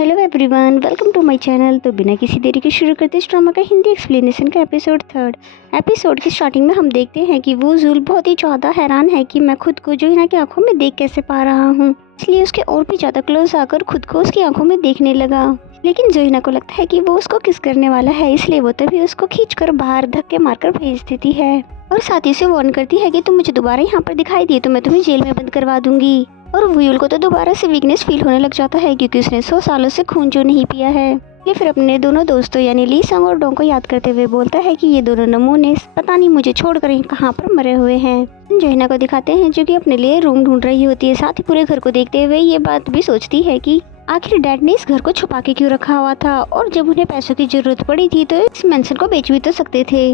Hello everyone, welcome to my channel. तो बिना किसी देरी के शुरू करते इस ड्रामा का हिंदी एक्सप्लेनेशन का एपिसोड 3। एपिसोड की स्टार्टिंग में हम देखते हैं कि वो जुल बहुत ही ज़्यादा हैरान है कि मैं खुद को जोहिना की आंखों में देख कैसे पा रहा हूँ। इसलिए उसके और भी ज़्यादा क्लोज आकर खुद को उसकी आंखों में देखने लगा। लेकिन जोहिना को लगता है कि वो उसको किस करने वाला है, इसलिए वो तभी उसको खींचकर बाहर धक्के मारकर भेज देती है और साथ ही से वार्न करती है कि तुम मुझे दोबारा यहाँ पर दिखाई दिए तो मैं तुम्हें जेल में बंद करवा दूंगी। और वुयुल को तो दोबारा से वीकनेस फील होने लग जाता है क्योंकि उसने 100 सालों से खून जो नहीं पिया है। ये फिर अपने दोनों दोस्तों यानी ली संग और डोंग को याद करते हुए बोलता है कि ये दोनों नमूने पता नहीं मुझे छोड़कर कहाँ पर मरे हुए हैं। जोहिना को दिखाते हैं जो कि अपने लिए रूम ढूंढ रही होती है। साथ ही पूरे घर को देखते हुए ये बात भी सोचती है कि आखिर डैड ने इस घर को छुपा के क्यों रखा हुआ था और जब उन्हें पैसों की जरूरत पड़ी थी तो इस मेंशन को बेच भी तो सकते थे।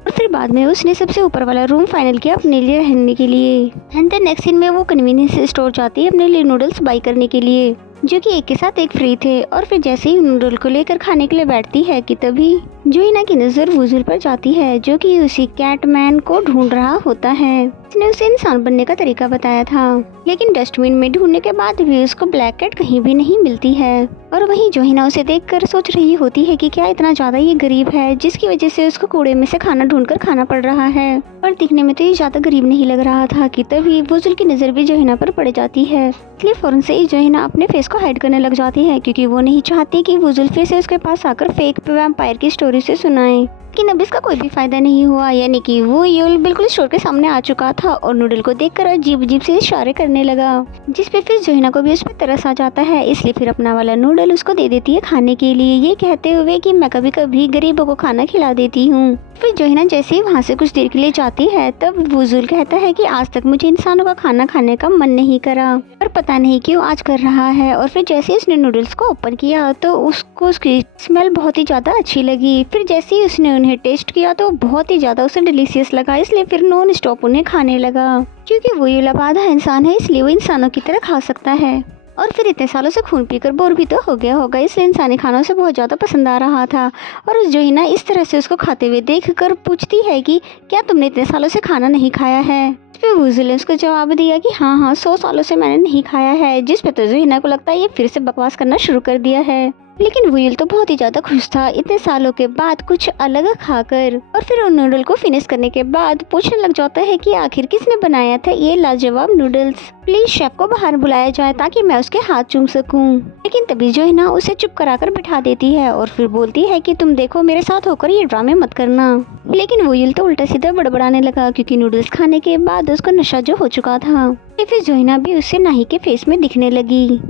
और फिर बाद में उसने सबसे ऊपर वाला रूम फाइनल किया अपने लिए रहने के लिए। एंड द नेक्स्ट सीन में वो कन्वीनियंस स्टोर जाती है अपने लिए नूडल्स बाई करने के लिए जो कि एक के साथ एक फ्री थे। और फिर जैसे ही नूडल को लेकर खाने के लिए बैठती है कि तभी जोहिना की नजर वुजुल पर जाती है जो कि उसी कैटमैन को ढूंढ रहा होता है। उसने उसे इंसान बनने का तरीका बताया था, लेकिन डस्टबिन में ढूंढने के बाद भी उसको ब्लैक कैट कहीं भी नहीं मिलती है। और वहीं जोहिना उसे देखकर सोच रही होती है कि क्या इतना ज्यादा ये गरीब है जिसकी वजह से उसको कूड़े में से खाना ढूंढकर खाना पड़ रहा है। पर दिखने में तो ये ज्यादा गरीब नहीं लग रहा था कि तभी वुजुल की नजर भी जोहिना पर पड़ जाती है। इसलिए फौरन से ही जोहिना अपने फेस को हाइड करने लग जाती है क्योंकि वो नहीं चाहती कि वुजुल फिर से उसके पास आकर फेक वैम्पायर की स्टोरी से सुनाए। लेकिन अब इसका कोई भी फायदा नहीं हुआ, यानी कि वो यूल बिल्कुल स्टोर के सामने आ चुका था और नूडल को देखकर अजीब अजीब से इशारे करने लगा, जिस पे फिर जोहिना को भी उस पर तरस आ जाता है। इसलिए फिर अपना वाला नूडल उसको दे देती है खाने के लिए, ये कहते हुए कि मैं कभी कभी गरीबों को खाना खिला देती हूँ। फिर जोहिना जैसे ही वहाँ से कुछ देर के लिए जाती है तब वुजुल कहता है कि आज तक मुझे इंसानों का खाना खाने का मन नहीं करा पर पता नहीं क्यों आज कर रहा है। और फिर जैसे ही उसने नूडल्स को ओपन किया तो उसको उसकी स्मेल बहुत ही ज़्यादा अच्छी लगी। फिर जैसे ही उसने उन्हें टेस्ट किया तो बहुत ही ज़्यादा उसे डिलीशियस लगा, इसलिए फिर नॉन स्टॉप उन्हें खाने लगा। क्योंकि वो ये आधा इंसान है इसलिए वो इंसानों की तरह खा सकता है। और फिर इतने सालों से खून पीकर बोर भी तो हो गया होगा, इसलिए इंसानी खानों से बहुत ज़्यादा पसंद आ रहा था। और जोहिना इस तरह से उसको खाते हुए देखकर पूछती है कि क्या तुमने इतने सालों से खाना नहीं खाया है। फिर वुजुल ने उसको जवाब दिया कि हाँ 100 सालों से मैंने नहीं खाया है, जिस पे तो जोहिना को लगता है ये फिर से बकवास करना शुरू कर दिया है। लेकिन वुयुल तो बहुत ही ज्यादा खुश था इतने सालों के बाद कुछ अलग खाकर। और फिर उन नूडल को फिनिश करने के बाद पूछने लग जाता है कि आखिर किसने बनाया था ये लाजवाब नूडल्स, प्लीज शेफ को बाहर बुलाया जाए ताकि मैं उसके हाथ चूम सकूं। लेकिन तभी जोहिना उसे चुप कराकर बिठा देती है और फिर बोलती है कि तुम देखो मेरे साथ होकर ये ड्रामे मत करना। लेकिन वुयुल तो उल्टा सीधा बड़बड़ाने लगा क्योंकि नूडल्स खाने के बाद उसको नशा जो हो चुका था। फिर जोहिना भी उससे नाही के फेस में दिखने लगी,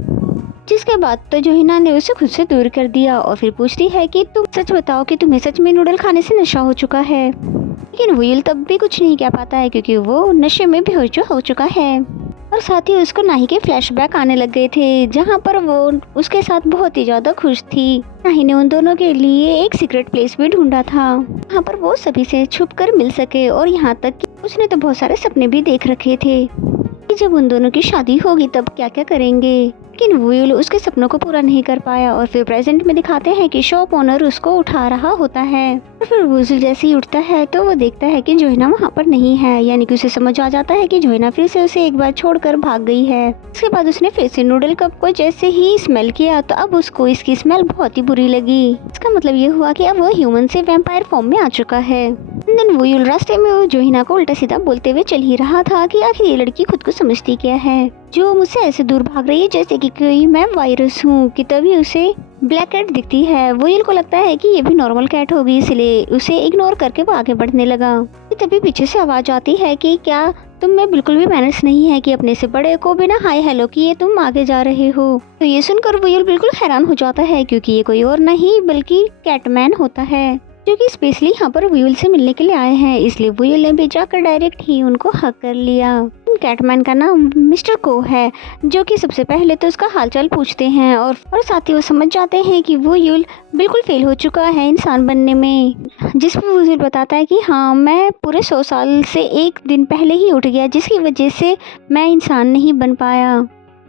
जिसके बाद तो जोहिना ने उसे खुद से दूर कर दिया। और फिर पूछती है कि तुम सच बताओ कि तुम्हें सच में नूडल खाने से नशा हो चुका है। लेकिन वुयुल तब भी कुछ नहीं कह पाता है क्योंकि वो नशे में बेहोश हो चुका है। और साथ ही उसको नाही के फ्लैशबैक आने लग गए थे जहाँ पर वो उसके साथ बहुत ही ज्यादा खुश थी। नाही ने उन दोनों के लिए एक सीक्रेट प्लेस भी ढूंढा था जहाँ पर वो सभी से छुप कर मिल सके। और यहाँ तक कि उसने तो बहुत सारे सपने भी देख रखे थे कि जब उन दोनों की शादी होगी तब क्या क्या करेंगे। लेकिन वुयुल उसके सपनों को पूरा नहीं कर पाया। और फिर प्रेजेंट में दिखाते हैं कि शॉप ओनर उसको उठा रहा होता है। और फिर वुयुल जैसे ही उठता है तो वो देखता है कि जोहिना वहाँ पर नहीं है, यानी कि उसे समझ आ जाता है कि जोहिना फिर से उसे एक बार छोड़कर भाग गई है। इसके बाद उसने फिर से नूडल कप को जैसे ही स्मेल किया तो अब उसको इसकी स्मेल बहुत ही बुरी लगी। इसका मतलब ये हुआ कि अब वो ह्यूमन से वैम्पायर फॉर्म में आ चुका है। देन वुयुल रास्ते में वो जोहिना को उल्टा सीधा बोलते हुए चल ही रहा था कि आखिर ये लड़की खुद को समझती क्या है जो मुझसे ऐसे दूर भाग रही है जैसे कि कोई मैं वायरस हूँ। कि तभी उसे ब्लैक कैट दिखती है। वुयुल को लगता है कि ये भी नॉर्मल कैट होगी, इसलिए उसे इग्नोर करके वो आगे बढ़ने लगा। तभी पीछे से आवाज आती है कि क्या तुम में बिल्कुल भी मैनर्स नहीं है कि अपने से बड़े को बिना हाय हेलो किए तुम आगे जा रहे हो। तो ये सुनकर वुयुल बिल्कुल हैरान हो जाता है क्योंकि ये कोई और नहीं बल्कि कैटमैन होता है जो कि स्पेशली यहाँ पर वुयुल से मिलने के लिए आए हैं। इसलिए वुयुल ने भी जाकर डायरेक्ट ही उनको हक कर लिया। कैटमैन का नाम मिस्टर को है जो कि सबसे पहले तो उसका हालचाल पूछते हैं और साथ ही वो समझ जाते हैं कि वुयुल बिल्कुल फेल हो चुका है इंसान बनने में। जिस पर वुयुल बताता है कि हाँ मैं पूरे 100 साल से एक दिन पहले ही उठ गया जिसकी वजह से मैं इंसान नहीं बन पाया।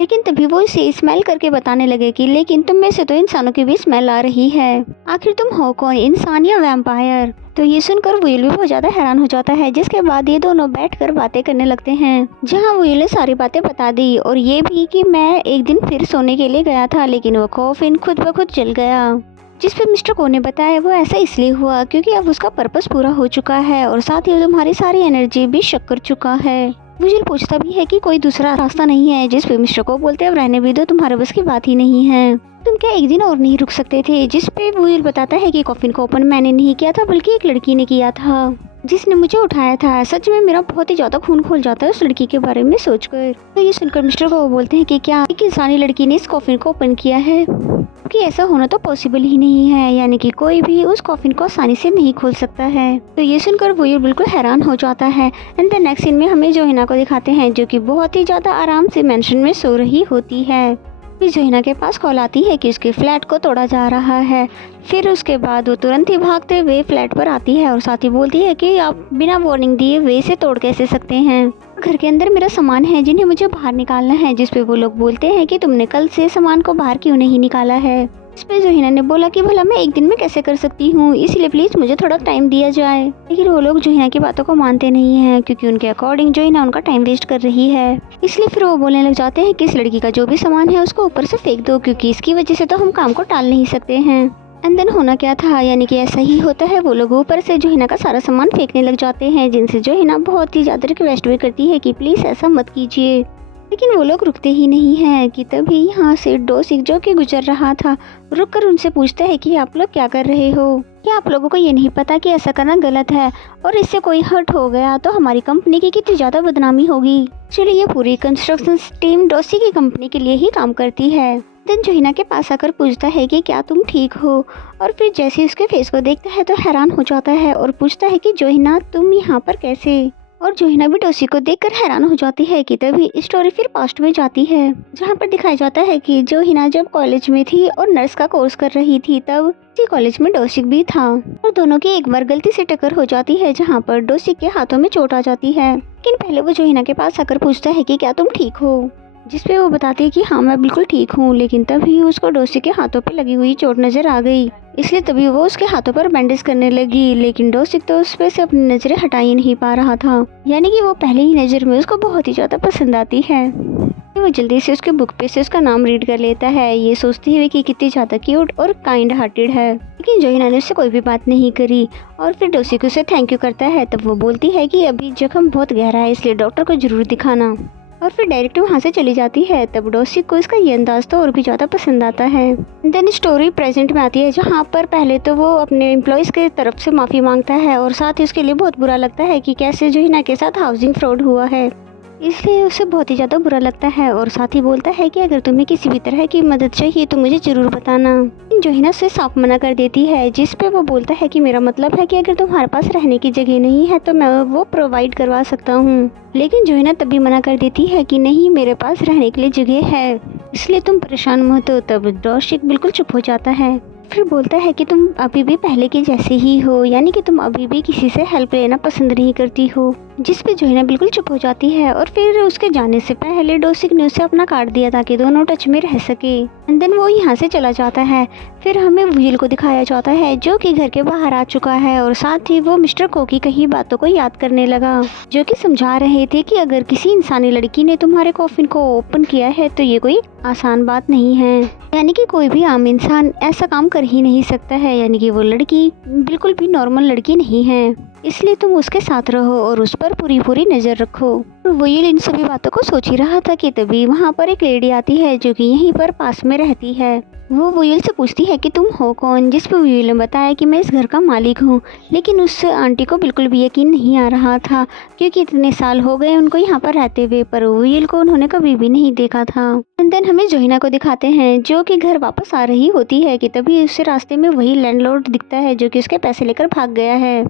लेकिन तभी वो इसे स्मेल करके बताने लगे कि लेकिन तुम में से तो इंसानों की भी स्मेल आ रही है, आखिर तुम हो कौन, इंसान या वैम्पायर। तो ये सुनकर वुईल भी बहुत ज़्यादा हैरान हो जाता है, जिसके बाद ये दोनों बैठकर बातें करने लगते हैं, जहाँ वुईल ने सारी बातें बता दी और ये भी कि मैं एक दिन फिर सोने के लिए गया था, लेकिन वो कॉफिन खुद ब खुद जल गया। जिस पे मिस्टर को ने बताया वो ऐसा इसलिए हुआ क्योंकि अब उसका पर्पस पूरा हो चुका है और साथ ही तुम्हारी सारी एनर्जी भी शक कर चुका है। वुईल पूछता भी है कि कोई दूसरा रास्ता नहीं है, जिस पे मिस्टर को बोलते अब रहने भी दो, तुम्हारे बस की बात ही नहीं है, तुम क्या एक दिन और नहीं रुक सकते थे। जिस पे वुईल बताता है कि कॉफिन को ओपन मैंने नहीं किया था बल्कि एक लड़की ने किया था, जिसने मुझे उठाया था। सच में मेरा बहुत ही ज्यादा खून खोल जाता है उस लड़की के बारे में सोचकर। तो ये सुनकर मिस्टर को बोलते हैं कि क्या एक इंसानी लड़की ने इस कॉफिन को ओपन किया है, कि ऐसा होना तो पॉसिबल ही नहीं है, यानी कि कोई भी उस कॉफिन को आसानी से नहीं खोल सकता है। तो ये सुनकर वुईल बिल्कुल हैरान हो जाता है। एंड द नेक्स्ट सीन में हमें जोहिना को दिखाते हैं, जो कि बहुत ही ज्यादा आराम से मेंशन में सो रही होती है। फिर जोहिना के पास कॉल आती है कि उसके फ्लैट को तोड़ा जा रहा है। फिर उसके बाद वो तुरंत ही भागते हुए फ्लैट पर आती है और साथ ही बोलती है कि आप बिना वार्निंग दिए वे इसे तोड़ कैसे सकते हैं, घर के अंदर मेरा सामान है जिन्हें मुझे बाहर निकालना है। जिस पे वो लोग बोलते हैं कि तुमने कल से सामान को बाहर क्यों नहीं निकाला है। इस पे जोहिना ने बोला कि भला मैं एक दिन में कैसे कर सकती हूँ, इसलिए प्लीज मुझे थोड़ा टाइम दिया जाए। लेकिन वो लोग जोहिना की बातों को मानते नहीं हैं, क्योंकि उनके अकॉर्डिंग जोहिना उनका टाइम वेस्ट कर रही है। इसलिए फिर वो बोलने लग जाते हैं कि इस लड़की का जो भी सामान है उसको ऊपर से फेंक दो, क्योंकि इसकी वजह से तो हम काम को टाल नहीं सकते हैं। एंड देन होना क्या था, यानी कि ऐसा ही होता है, वो लोग ऊपर से जोहिना का सारा सामान फेंकने लग जाते हैं, जिनसे जोहिना बहुत ही ज्यादा रिक्वेस्ट भी करती है कि प्लीज ऐसा मत कीजिए। लेकिन वो लोग रुकते ही नहीं हैं कि तभी यहाँ से डोसिक जो कि गुजर रहा था रुककर उनसे पूछता है कि आप लोग क्या कर रहे हो, क्या आप लोगों को ये नहीं पता कि ऐसा करना गलत है और इससे कोई हर्ट हो गया तो हमारी कंपनी की कितनी ज़्यादा बदनामी होगी। चलिए ये पूरी कंस्ट्रक्शन टीम डोसी की कंपनी के लिए ही काम करती है। देन जोहिना के पास आकर पूछता है कि क्या तुम ठीक हो, और फिर जैसे उसके फेस को देखता है तो हैरान हो जाता है और पूछता है कि जोहिना तुम यहाँ पर कैसे। और जोहिना भी डोसी को देखकर हैरान हो जाती है कि तभी स्टोरी फिर पास्ट में जाती है, जहाँ पर दिखाया जाता है कि जोहिना जब कॉलेज में थी और नर्स का कोर्स कर रही थी तब इसी कॉलेज में डोसिक भी था, और दोनों की एक बार गलती से टक्कर हो जाती है, जहाँ पर डोसिक के हाथों में चोट आ जाती है। लेकिन पहले वो जोहिना के पास आकर पूछता है कि क्या तुम ठीक हो, जिस पे वो बताती है कि हाँ मैं बिल्कुल ठीक हूँ। लेकिन तभी उसको डोसिक के हाथों पे लगी हुई चोट नजर आ गई, इसलिए तभी वो उसके हाथों पर बैंडेज करने लगी। लेकिन डोसिक तो उस पे से अपनी नजरें हटा ही नहीं पा रहा था, यानी कि वो पहले ही नजर में उसको बहुत ही ज्यादा पसंद आती है। वो जल्दी से उसके बुक पे से उसका नाम रीड कर लेता है, ये सोचते हुए कि कितनी ज्यादा क्यूट और काइंड हार्टेड है। लेकिन जोहिना ने उससे कोई भी बात नहीं करी और फिर डोसिक उसे थैंक यू करता है। तब वो बोलती है कि अभी जख्म बहुत गहरा है, इसलिए डॉक्टर को जरूर दिखाना, और फिर डायरेक्ट वहाँ से चली जाती है। तब डोसिक को इसका ये अंदाज तो और भी ज़्यादा पसंद आता है। देन स्टोरी प्रेजेंट में आती है, जहाँ पर पहले तो वो अपने एम्प्लॉयज़ के तरफ से माफ़ी मांगता है और साथ ही उसके लिए बहुत बुरा लगता है कि कैसे जोहिना के साथ हाउसिंग फ्रॉड हुआ है, इसलिए उसे बहुत ही ज़्यादा बुरा लगता है। और साथ ही बोलता है कि अगर तुम्हें किसी भी तरह की मदद चाहिए तो मुझे ज़रूर बताना। जोहिना उसे साफ मना कर देती है, जिस पे वो बोलता है कि मेरा मतलब है कि अगर तुम्हारे पास रहने की जगह नहीं है तो मैं वो प्रोवाइड करवा सकता हूँ। लेकिन जोहिना तभी मना कर देती है कि नहीं, मेरे पास रहने के लिए जगह है, इसलिए तुम परेशान मत हो। तब डोसिक बिल्कुल चुप हो जाता है, फिर बोलता है कि तुम अभी भी पहले के जैसे ही हो, यानी कि तुम अभी भी किसी से हेल्प लेना पसंद नहीं करती हो। जिस पे जोहिना बिल्कुल चुप हो जाती है और फिर उसके जाने से पहले डोसिक ने उसे अपना कार्ड दिया ताकि दोनों टच में रह सके। एंड देन वो यहाँ से चला जाता है। फिर हमें वुईल को दिखाया जाता है, जो कि घर के बाहर आ चुका है और साथ ही वो मिस्टर को की कही बातों को याद करने लगा, जो कि समझा रहे थे कि अगर किसी इंसानी लड़की ने तुम्हारे कॉफिन को ओपन किया है तो ये कोई आसान बात नहीं है, यानी कि कोई भी आम इंसान ऐसा काम कर ही नहीं सकता है, यानी कि वो लड़की बिल्कुल भी नॉर्मल लड़की नहीं है, इसलिए तुम उसके साथ रहो और उस पर पूरी नज़र रखो। और वुईल इन सभी बातों को सोच ही रहा था कि तभी वहाँ पर एक लेडी आती है, जो कि यहीं पर पास में रहती है। वो वुईल से पूछती है कि तुम हो कौन, जिस पर वुईल ने बताया कि मैं इस घर का मालिक हूँ। लेकिन उस आंटी को बिल्कुल भी यकीन नहीं आ रहा था, क्योंकि इतने साल हो गए उनको यहाँ पर रहते हुए, पर वुईल को उन्होंने कभी भी नहीं देखा था। एंड देन हमें जोहिना को दिखाते हैं, जो कि घर वापस आ रही होती है कि तभी उससे रास्ते में वही लैंडलॉर्ड दिखता है, जो कि उसके पैसे लेकर भाग गया है।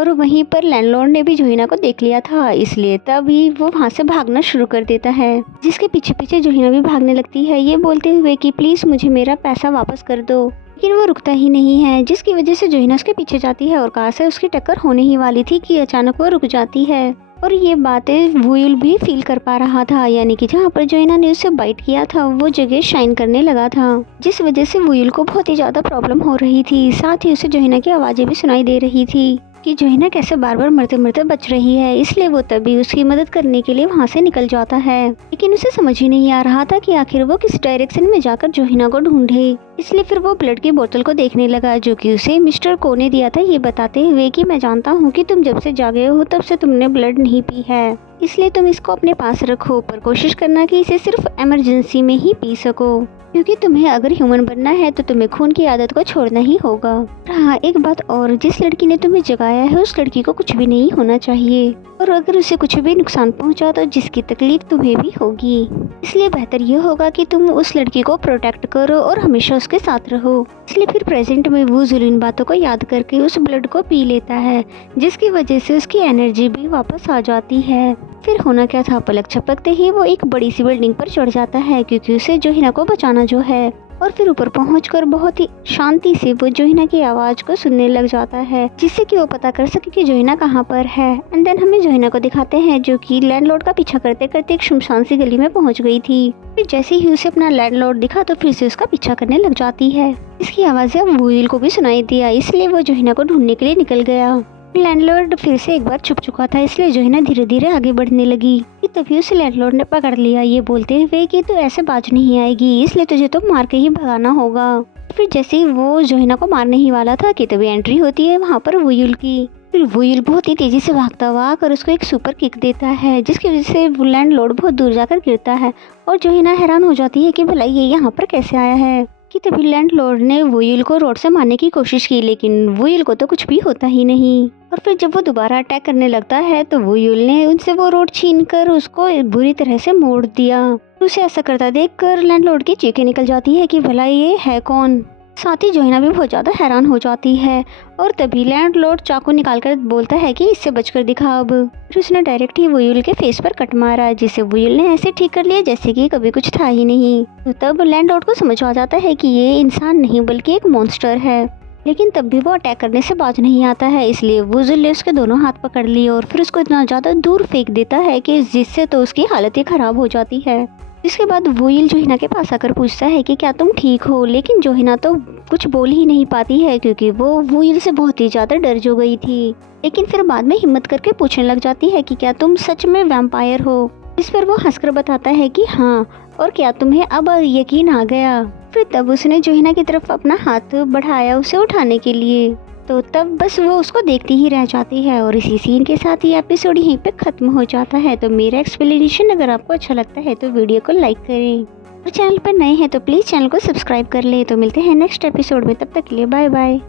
और वहीं पर लैंडलॉर्ड ने भी जोहिना को देख लिया था, इसलिए तभी वो वहाँ से भागना शुरू कर देता है, जिसके पीछे पीछे जोहिना भी भागने लगती है, ये बोलते हुए कि प्लीज़ मुझे मेरा पैसा वापस कर दो। लेकिन वो रुकता ही नहीं है, जिसकी वजह से जोहिना उसके पीछे जाती है और कार से उसकी टक्कर होने ही वाली थी कि अचानक वो रुक जाती है। और ये बातें वुयुल भी फील कर पा रहा था, यानी कि जहाँ पर जोहिना ने उसे बाइट किया था वो जगह शाइन करने लगा था, जिस वजह से वुयुल को बहुत ही ज्यादा प्रॉब्लम हो रही थी। साथ ही उसे जोहिना की आवाजें भी सुनाई दे रही थी कि जोहिना कैसे बार बार मरते मरते बच रही है, इसलिए वो तभी उसकी मदद करने के लिए वहाँ से निकल जाता है। लेकिन उसे समझ ही नहीं आ रहा था कि आखिर वो किस डायरेक्शन में जाकर जोहिना को ढूंढे, इसलिए फिर वो ब्लड की बोतल को देखने लगा जो कि उसे मिस्टर को ने दिया था, ये बताते हुए कि मैं जानता हूँ कि तुम जब से जागे हो तब से तुमने ब्लड नहीं पी है, इसलिए तुम इसको अपने पास रखो, पर कोशिश करना कि इसे सिर्फ इमरजेंसी में ही पी सको, क्योंकि तुम्हें अगर ह्यूमन बनना है तो तुम्हें खून की आदत को छोड़ना ही होगा। हाँ, एक बात और, जिस लड़की ने तुम्हें जगाया है उस लड़की को कुछ भी नहीं होना चाहिए, और अगर उसे कुछ भी नुकसान पहुंचा तो जिसकी तकलीफ तुम्हें भी होगी, इसलिए बेहतर ये होगा कि तुम उस लड़की को प्रोटेक्ट करो और हमेशा उसके साथ रहो। इसलिए फिर प्रेजेंट में वो इन बातों को याद करके उस ब्लड को पी लेता है, जिसकी वजह से उसकी एनर्जी भी वापस आ जाती है। फिर होना क्या था, पलक झपकते ही वो एक बड़ी सी बिल्डिंग पर चढ़ जाता है, क्योंकि उसे जोहिना को बचाना जो है। और फिर ऊपर पहुंचकर बहुत ही शांति से वो जोहिना की आवाज को सुनने लग जाता है, जिससे कि वो पता कर सके कि जोहिना कहाँ पर है। एंड देन हमें जोहिना को दिखाते हैं जो कि लैंडलॉर्ड का पीछा करते करते एक शुनशान सी गली में पहुंच गई थी। फिर जैसे ही उसे अपना लैंडलॉर्ड दिखा तो फिर से उसका पीछा करने लग जाती है। इसकी आवाजें अब वुयुल को भी सुनाई दिया, इसलिए वो जोहिना को ढूंढने के लिए निकल गया। लैंडलॉर्ड फिर से एक बार छुप चुका था, इसलिए जोहिना धीरे धीरे आगे बढ़ने लगी कि तभी उसे लैंडलॉर्ड ने पकड़ लिया, ये बोलते हुए कि तू ऐसे बाज नहीं आएगी, इसलिए तुझे तो मार के ही भगाना होगा। फिर जैसे ही वो जोहिना को मारने ही वाला था कि तभी एंट्री होती है वहाँ पर वुयुल की। फिर वुयुल बहुत ही तेजी से भागता हुआ आकर उसको एक सुपर किक देता है, जिसकी वजह से लैंडलॉर्ड बहुत दूर जाकर गिरता है और जोहिना हैरान हो जाती है कि भला ये यहाँ पर कैसे आया है। कि तभी लैंडलॉर्ड ने वुयुल को रोड से मारने की कोशिश की, लेकिन वुयुल को तो कुछ भी होता ही नहीं। और फिर जब वो दोबारा अटैक करने लगता है तो वुयुल ने उनसे वो रोड छीनकर उसको बुरी तरह से मोड़ दिया। उसे ऐसा करता देखकर लैंडलॉर्ड की चीखें निकल जाती है कि भला ये है कौन। साथ ही जोहिना भी बहुत ज्यादा हैरान हो जाती है और तभी लैंडलॉर्ड चाकू निकालकर बोलता है कि इससे बचकर दिखा अब। फिर उसने डायरेक्ट ही वुयुल के फेस पर कट मारा, जिसे वुयुल ने ऐसे ठीक कर लिया जैसे कि कभी कुछ था ही नहीं। तो तब लैंडलॉर्ड को समझ आ जाता है कि ये इंसान नहीं बल्कि एक मॉन्स्टर है, लेकिन तब भी वो अटैक करने से बाज नहीं आता है, इसलिए वुयुल ने उसके दोनों हाथ पकड़ लिए और फिर उसको इतना ज्यादा दूर फेंक देता है कि जिससे तो उसकी हालत ही खराब हो जाती है। इसके बाद वुयुल जोहिना के पास आकर पूछता है कि क्या तुम ठीक हो, लेकिन जोहिना तो कुछ बोल ही नहीं पाती है क्योंकि वो वुयुल से बहुत ही ज्यादा डर जो गई थी। लेकिन फिर बाद में हिम्मत करके पूछने लग जाती है कि क्या तुम सच में वैम्पायर हो। इस पर वो हंसकर बताता है कि हाँ, और क्या तुम्हें अब यकीन आ गया। फिर तब उसने जोहिना की तरफ अपना हाथ बढ़ाया उसे उठाने के लिए, तो तब बस वो उसको देखती ही रह जाती है। और इसी सीन के साथ ये एपिसोड यहीं पे खत्म हो जाता है। तो मेरा एक्सप्लेनेशन अगर आपको अच्छा लगता है तो वीडियो को लाइक करें, और चैनल पर नए हैं तो प्लीज़ चैनल को सब्सक्राइब कर ले। तो मिलते हैं नेक्स्ट एपिसोड में, तब तक के लिए बाय बाय।